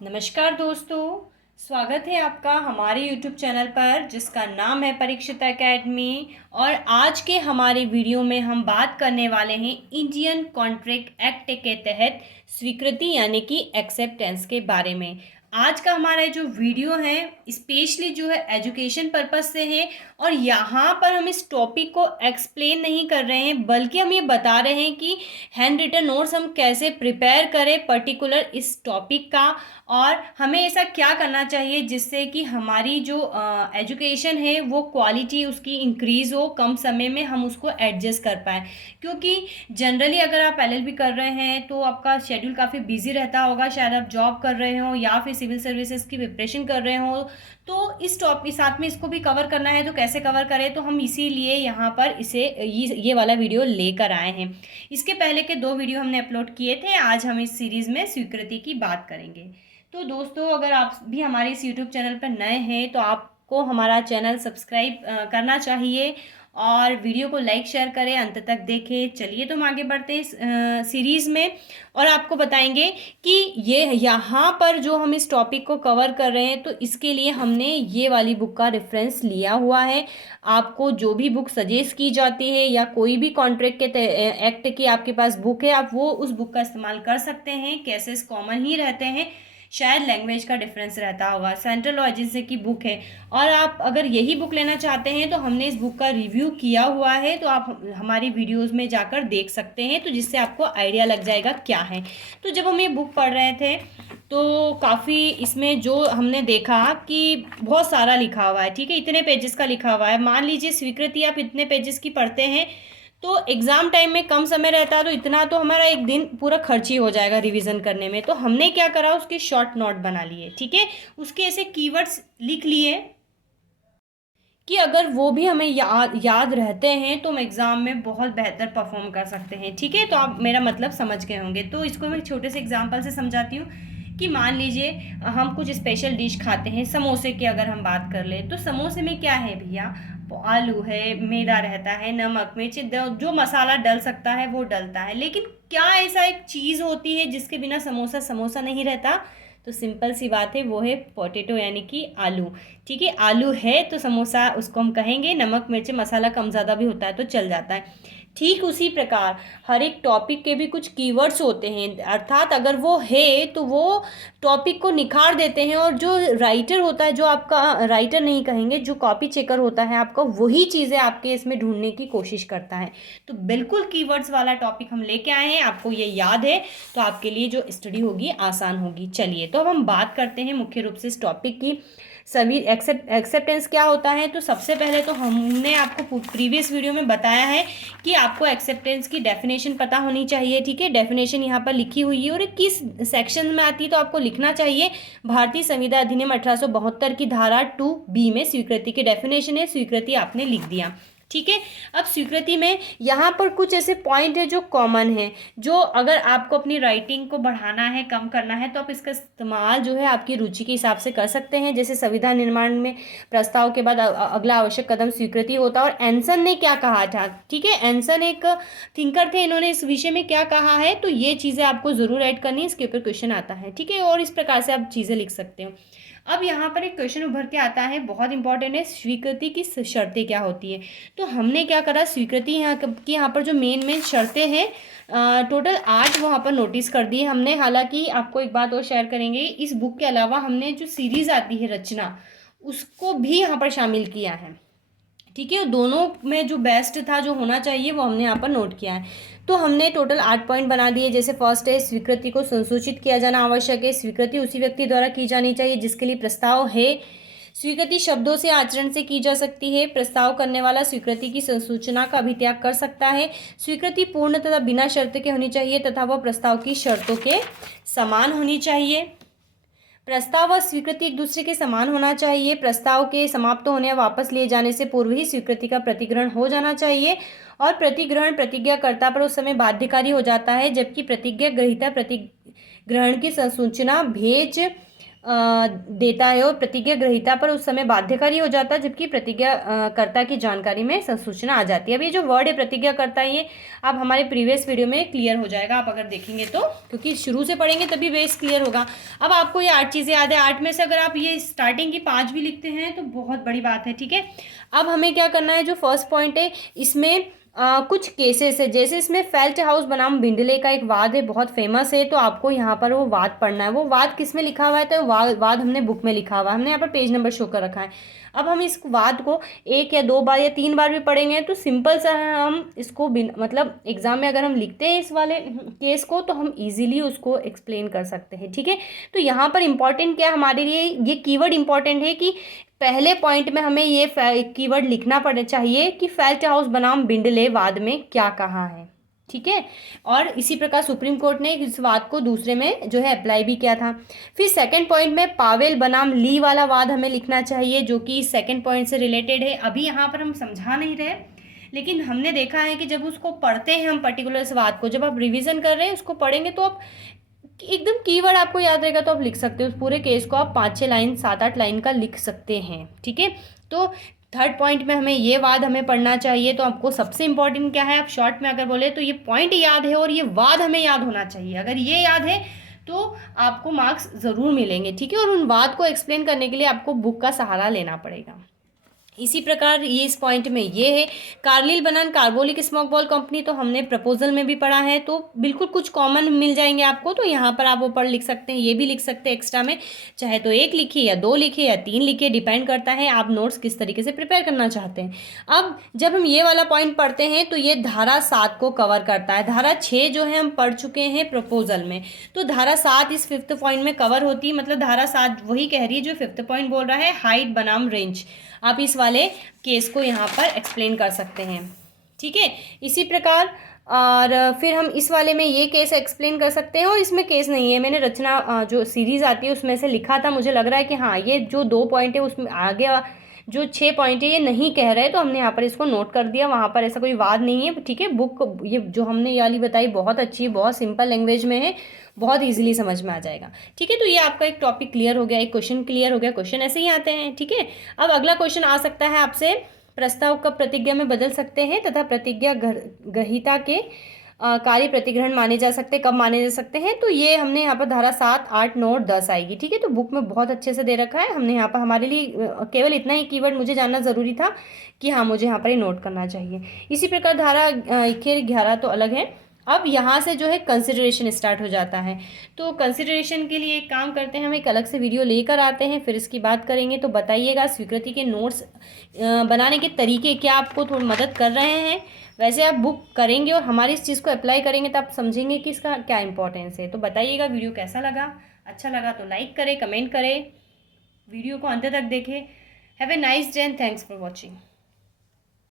नमस्कार दोस्तों, स्वागत है आपका हमारे YouTube चैनल पर जिसका नाम है परीक्षित एकेडमी। और आज के हमारे वीडियो में हम बात करने वाले हैं इंडियन कॉन्ट्रैक्ट एक्ट के तहत स्वीकृति यानी कि एक्सेप्टेंस के बारे में। आज का हमारा जो वीडियो है स्पेशली जो है एजुकेशन पर्पस से है और यहाँ पर हम इस टॉपिक को एक्सप्लेन नहीं कर रहे हैं बल्कि हम ये बता रहे हैं कि हैंड रिटन नोट्स हम कैसे प्रिपेयर करें पर्टिकुलर इस टॉपिक का, और हमें ऐसा क्या करना चाहिए जिससे कि हमारी जो एजुकेशन है वो क्वालिटी उसकी इंक्रीज़ हो, कम समय में हम उसको एडजस्ट कर पाएँ। क्योंकि जनरली अगर आप एलएलबी कर रहे हैं तो आपका शेड्यूल काफ़ी बिजी रहता होगा, शायद आप जॉब कर रहे हो या फिर सिविल सर्विसेज की प्रिपरेशन कर रहे हो, तो इस टॉपिक साथ में इसको भी कवर करना है तो कैसे कवर करें, तो हम इसीलिए यहाँ पर ये वाला वीडियो लेकर आए हैं। इसके पहले के 2 वीडियो हमने अपलोड किए थे, आज हम इस सीरीज़ में स्वीकृति की बात करेंगे। तो दोस्तों, अगर आप भी हमारे इस यूट्यूब चैनल पर नए हैं तो आपको हमारा चैनल सब्सक्राइब करना चाहिए और वीडियो को लाइक शेयर करें, अंत तक देखें। चलिए तो हम आगे बढ़ते हैं सीरीज़ में और आपको बताएंगे कि ये यहाँ पर जो हम इस टॉपिक को कवर कर रहे हैं तो इसके लिए हमने ये वाली बुक का रेफरेंस लिया हुआ है। आपको जो भी बुक सजेस्ट की जाती है या कोई भी कॉन्ट्रैक्ट के एक्ट की आपके पास बुक है, आप वो उस बुक का इस्तेमाल कर सकते हैं। केसेस कॉमन ही रहते हैं, शायद लैंग्वेज का डिफरेंस रहता होगा। सेंट्रल लॉ एजेंसी की बुक है और आप अगर यही बुक लेना चाहते हैं तो हमने इस बुक का रिव्यू किया हुआ है, तो आप हमारी वीडियोस में जाकर देख सकते हैं, तो जिससे आपको आइडिया लग जाएगा क्या है। तो जब हम ये बुक पढ़ रहे थे तो काफ़ी इसमें जो हमने देखा कि बहुत सारा लिखा हुआ है, ठीक है, इतने पेजेस का लिखा हुआ है। मान लीजिए स्वीकृति आप इतने पेजेस की पढ़ते हैं तो एग्ज़ाम टाइम में कम समय रहता है, तो इतना तो हमारा एक दिन पूरा खर्च ही हो जाएगा रिवीजन करने में। तो हमने क्या करा, उसके शॉर्ट नोट बना लिए, ठीक है, उसके ऐसे कीवर्ड्स लिख लिए कि अगर वो भी हमें याद रहते हैं तो हम एग्ज़ाम में बहुत बेहतर परफॉर्म कर सकते हैं, ठीक है। तो आप मेरा मतलब समझ गए होंगे। तो इसको मैं छोटे से एग्जांपल से समझाती हूँ कि मान लीजिए हम कुछ स्पेशल डिश खाते हैं, समोसे की अगर हम बात कर लें तो समोसे में क्या है भैया, आलू है, मैदा रहता है, नमक मिर्च, जो मसाला डल सकता है वो डलता है। लेकिन क्या ऐसा एक चीज़ होती है जिसके बिना समोसा समोसा नहीं रहता? तो सिंपल सी बात है, वो है पोटैटो यानी कि आलू, ठीक है। आलू है तो समोसा उसको हम कहेंगे। नमक मिर्च मसाला कम ज़्यादा भी होता है तो चल जाता है। ठीक उसी प्रकार हर एक टॉपिक के भी कुछ कीवर्ड्स होते हैं, अर्थात अगर वो है तो वो टॉपिक को निखार देते हैं। और जो राइटर होता है, जो आपका राइटर नहीं कहेंगे, जो कॉपी चेकर होता है आपका, वही चीज़ें आपके इसमें ढूंढने की कोशिश करता है। तो बिल्कुल कीवर्ड्स वाला टॉपिक हम लेके आए हैं, आपको ये याद है तो आपके लिए जो स्टडी होगी आसान होगी। चलिए तो अब हम बात करते हैं मुख्य रूप से इस टॉपिक की, सभी एक्सेप्टेंस क्या होता है। तो सबसे पहले तो हमने आपको प्रीवियस वीडियो में बताया है कि आपको एक्सेप्टेंस की डेफिनेशन पता होनी चाहिए, ठीक है। डेफिनेशन यहाँ पर लिखी हुई है और किस सेक्शन में आती है तो आपको लिखना चाहिए। भारतीय संविधान अधिनियम 1872 की धारा 2B में स्वीकृति की डेफिनेशन है, स्वीकृति आपने लिख दिया, ठीक है। अब स्वीकृति में यहाँ पर कुछ ऐसे पॉइंट है जो कॉमन है, जो अगर आपको अपनी राइटिंग को बढ़ाना है, कम करना है, तो आप इसका इस्तेमाल जो है आपकी रुचि के हिसाब से कर सकते हैं। जैसे संविधान निर्माण में प्रस्ताव के बाद अगला आवश्यक कदम स्वीकृति होता है। और एंसन ने क्या कहा था, ठीक है, एंसन एक थिंकर थे, इन्होंने इस विषय में क्या कहा है, तो ये चीज़ें आपको ज़रूर ऐड करनी है, इसके ऊपर क्वेश्चन आता है, ठीक है। और इस प्रकार से आप चीज़ें लिख सकते हो। अब यहाँ पर एक क्वेश्चन उभर के आता है, बहुत इंपॉर्टेंट है, स्वीकृति की शर्तें क्या होती है। तो हमने क्या करा, स्वीकृति यहाँ पर जो मेन शर्तें हैं टोटल 8 वहाँ पर नोटिस कर दी है हमने। हालांकि आपको एक बात और शेयर करेंगे, इस बुक के अलावा हमने जो सीरीज़ आती है रचना, उसको भी यहाँ पर शामिल किया है, ठीक है। दोनों में जो बेस्ट था, जो होना चाहिए, वो हमने यहाँ पर नोट किया है। तो हमने टोटल 8 पॉइंट बना दिए। जैसे फर्स्ट है, स्वीकृति को संसूचित किया जाना आवश्यक है। स्वीकृति उसी व्यक्ति द्वारा की जानी चाहिए जिसके लिए प्रस्ताव है। स्वीकृति शब्दों से आचरण से की जा सकती है। प्रस्ताव करने वाला स्वीकृति की संसूचना का अभित्याग कर सकता है। स्वीकृति पूर्ण तथा बिना शर्त के होनी चाहिए तथा वह प्रस्ताव की शर्तों के समान होनी चाहिए। प्रस्ताव व स्वीकृति एक दूसरे के समान होना चाहिए। प्रस्ताव के समाप्त होने या वापस लिए जाने से पूर्व ही स्वीकृति का प्रतिग्रहण हो जाना चाहिए और प्रतिग्रहण प्रतिज्ञाकर्ता पर उस समय बाध्यकारी हो जाता है, जबकि प्रतिज्ञा ग्रहीता प्रतिग्रहण की संसूचना भेज देता है और प्रतिज्ञा ग्रहीता पर उस समय बाध्यकारी हो जाता है, जबकि प्रतिज्ञा कर्ता की जानकारी में सूचना आ जाती है। अब ये जो वर्ड है प्रतिज्ञा करता है, ये अब हमारे प्रीवियस वीडियो में क्लियर हो जाएगा आप अगर देखेंगे तो, क्योंकि शुरू से पढ़ेंगे तभी बेस क्लियर होगा। अब आपको ये 8 चीज़ें याद है, 8 में से अगर आप ये स्टार्टिंग की 5 भी लिखते हैं तो बहुत बड़ी बात है, ठीक है। अब हमें क्या करना है, जो फर्स्ट पॉइंट है इसमें कुछ केसेस है, जैसे इसमें फेल्ट हाउस बनाम बिंडले का एक वाद है, बहुत फेमस है, तो आपको यहाँ पर वो वाद पढ़ना है। वो वाद किस में लिखा हुआ है, तो वाद हमने बुक में लिखा हुआ है, हमने यहाँ पर पेज नंबर शो कर रखा है। अब हम इस वाद को 1 या 2 बार या 3 बार भी पढ़ेंगे तो सिंपल सा है, हम इसको मतलब एग्जाम में अगर हम लिखते हैं इस वाले केस को तो हम इजीली उसको एक्सप्लेन कर सकते हैं, ठीक है। तो यहाँ पर इंपॉर्टेंट क्या हमारे लिए, ये कीवर्ड इंपॉर्टेंट है कि पहले पॉइंट में हमें ये कीवर्ड लिखना पड़ना चाहिए कि फेल्ट हाउस बनाम बिंडले वाद में क्या कहा है, ठीक है। और इसी प्रकार सुप्रीम कोर्ट ने इस वाद को दूसरे में जो है अप्लाई भी किया था। फिर सेकंड पॉइंट में पावेल बनाम ली वाला वाद हमें लिखना चाहिए, जो कि सेकंड पॉइंट से रिलेटेड है। अभी यहाँ पर हम समझा नहीं रहे, लेकिन हमने देखा है कि जब उसको पढ़ते हैं हम पर्टिकुलर इस वाद को, जब आप रिविजन कर रहे हैं उसको पढ़ेंगे तो आप एकदम कीवर्ड आपको याद रहेगा तो आप लिख सकते हो। उस पूरे केस को आप 5-6 लाइन 7-8 लाइन का लिख सकते हैं, ठीक है। तो थर्ड पॉइंट में हमें ये वाद हमें पढ़ना चाहिए। तो आपको सबसे इंपॉर्टेंट क्या है, आप शॉर्ट में अगर बोले तो ये पॉइंट याद है और ये वाद हमें याद होना चाहिए। अगर ये याद है तो आपको मार्क्स ज़रूर मिलेंगे, ठीक है। और उन वाद को एक्सप्लेन करने के लिए आपको बुक का सहारा लेना पड़ेगा। इसी प्रकार ये इस पॉइंट में ये है कार्लिल बनाम कार्बोलिक स्मोक बॉल कंपनी, तो हमने प्रपोजल में भी पढ़ा है, तो बिल्कुल कुछ कॉमन मिल जाएंगे आपको, तो यहाँ पर आप वो पढ़ लिख सकते हैं। ये भी लिख सकते हैं एक्स्ट्रा में, चाहे तो 1 लिखिए या 2 लिखिए या 3 लिखिए, डिपेंड करता है आप नोट्स किस तरीके से प्रिपेयर करना चाहते हैं। अब जब हम ये वाला पॉइंट पढ़ते हैं तो ये धारा 7 को कवर करता है। धारा 6 जो है हम पढ़ चुके हैं प्रपोजल में, तो धारा 7 इस 5th पॉइंट में कवर होती है। मतलब धारा 7 वही कह रही है जो 5th पॉइंट बोल रहा है, हाइट बनाम रेंज। आप इस वाले केस को यहाँ पर एक्सप्लेन कर सकते हैं, ठीक है। इसी प्रकार और फिर हम इस वाले में ये केस एक्सप्लेन कर सकते हैं, और इसमें केस नहीं है, मैंने रचना जो सीरीज़ आती है उसमें से लिखा था, मुझे लग रहा है कि हाँ ये जो 2 पॉइंट है उसमें आगे जो 6 पॉइंट है ये नहीं कह रहे, तो हमने यहाँ पर इसको नोट कर दिया। वहाँ पर ऐसा कोई वाद नहीं है, ठीक है। बुक ये जो हमने ये वाली बताई बहुत अच्छी है, बहुत सिंपल लैंग्वेज में है, बहुत इजीली समझ में आ जाएगा, ठीक है। तो ये आपका एक टॉपिक क्लियर हो गया, एक क्वेश्चन क्लियर हो गया। क्वेश्चन ऐसे ही आते हैं, ठीक है। अब अगला क्वेश्चन आ सकता है आपसे, प्रस्ताव कब प्रतिज्ञा में बदल सकते हैं तथा प्रतिज्ञा ग्रहीता के कार्य प्रतिग्रहण माने जा सकते हैं, कब माने जा सकते हैं। तो ये हमने यहाँ पर धारा 7, 8, 9 और 10 आएगी, ठीक है। तो बुक में बहुत अच्छे से दे रखा है, हमने यहाँ पर हमारे लिए केवल इतना ही कीवर्ड मुझे जानना ज़रूरी था कि हाँ मुझे यहाँ पर ये नोट करना चाहिए। इसी प्रकार धारा 11 तो अलग है। अब यहाँ से जो है कंसिडरेशन स्टार्ट हो जाता है। तो कंसिडरेशन के लिए एक काम करते हैं, हम एक अलग से वीडियो लेकर आते हैं, फिर इसकी बात करेंगे। तो बताइएगा स्वीकृति के नोट्स बनाने के तरीके क्या आपको थोड़ी मदद कर रहे हैं। वैसे आप बुक करेंगे और हमारी इस चीज़ को अप्लाई करेंगे तो आप समझेंगे कि इसका क्या इंपॉर्टेंस है। तो बताइएगा वीडियो कैसा लगा, अच्छा लगा तो लाइक करें, कमेंट करें, वीडियो को अंत तक देखें। Have a nice day and thanks for watching.